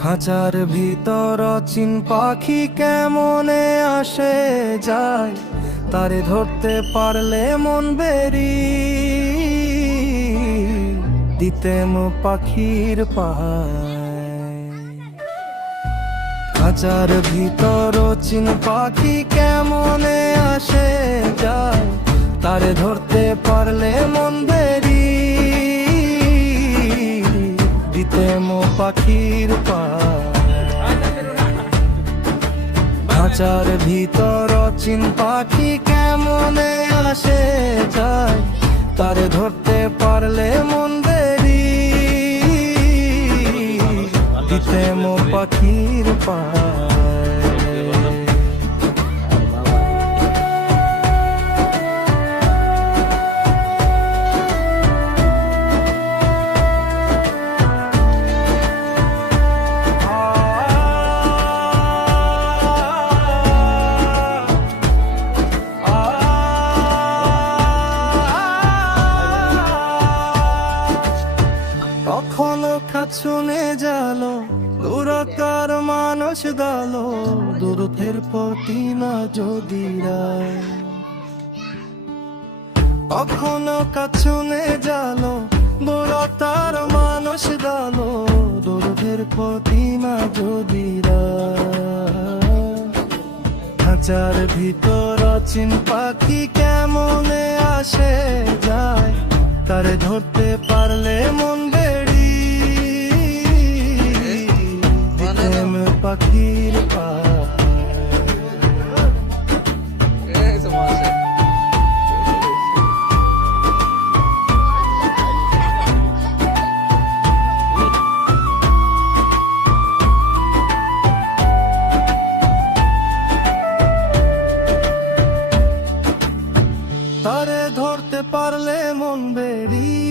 খাঁচার ভিতর অচিন পাখি কেমনে আসে যায়, তারে ধরতে পারলে মন বেরি দিতেম পাখির পায়। খাঁচার ভিতর অচিন পাখি কেমনে আসে যায়, তারে ধরতে পারলে মন বেরি দিতেম পাখির পায়। খাঁচার ভিতর অচিন পাখি কেমনে আসে যায়, তারে ধরতে পারলে মন বেরি দিতেম পাখির পায়। কখনো কাছুনে জালো দূরকার মানুষ দালো, দূরথের প্রতি না যদি রায়। কখনো কাছুনে জালো দূরতার মানুষ দালো, দূরথের প্রতি না যদি রায়। খাঁচার ভিতর অচিন পাখি কেমনে আসে যায়, তারে ধরতে পারলে মন বেড়ি দিতেম পাখির পায়। তারে ধরতে পারলে মন বেরি